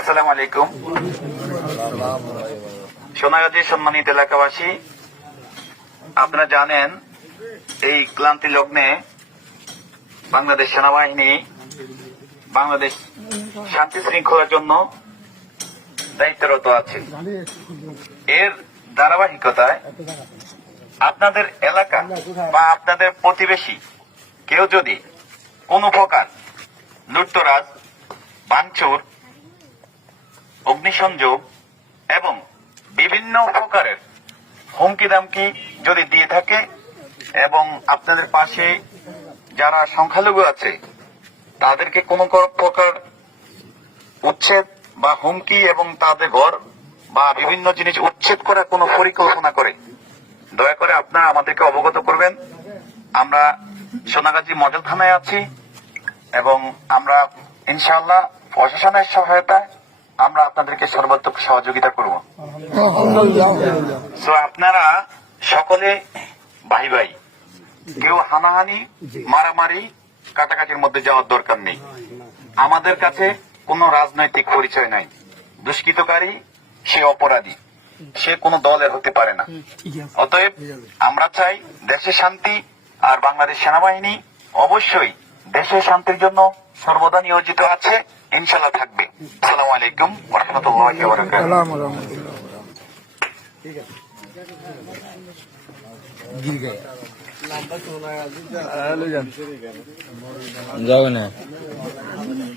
আসসালামু আলাইকুম। সোনাগাজী সম্মানিত এলাকাবাসী, আপনারা জানেন এই ক্লান্তি লগ্নে বাংলাদেশ সেনাবাহিনী বাংলাদেশ শান্তি শৃঙ্খলার জন্য দায়িত্বরত আছে। এর ধারাবাহিকতায় আপনাদের এলাকা বা আপনাদের প্রতিবেশী কেউ যদি কোনো প্রকার লুটতরাজ, ভাঙচুর, অগ্নিসংযোগ এবং বিভিন্ন প্রকারের হুমকি দামকি যদি দিয়ে থাকে এবং আপনাদের পাশে যারা সংখ্যালঘু আছে তাদেরকে কোনো প্রকার উচ্ছেদ বা হুমকি এবং তাদের ঘর বা বিভিন্ন জিনিস উচ্ছেদ করার কোনো পরিকল্পনা করে, দয়া করে আপনারা আমাদেরকে অবগত করবেন। আমরা সোনাগাজী মডেল থানায় আছি এবং আমরা ইনশাআল্লাহ প্রশাসনের সহায়তায় আমরা আপনাদেরকে সর্বাত্মক সহযোগিতা করব। তো আপনারা সকলে ভাই ভাই, কেউ হানাহানি, মারামারি, কাটাকাটির মধ্যে যাওয়ার দরকার নেই। আমাদের কাছে কোনো রাজনৈতিক পরিচয় নাই। দুষ্কৃতকারী সে অপরাধী, সে কোনো দলের হতে পারে না। অতএব আমরা চাই দেশের শান্তি, আর বাংলাদেশ সেনাবাহিনী অবশ্যই দেশের শান্তির জন্য সর্বদা নিয়োজিত আছে, ইনশাল্লাহ থাকবে। আসসালামু আলাইকুম ওয়া রাহমাতুল্লাহি ওয়া বারাকাতুহু। যাও না।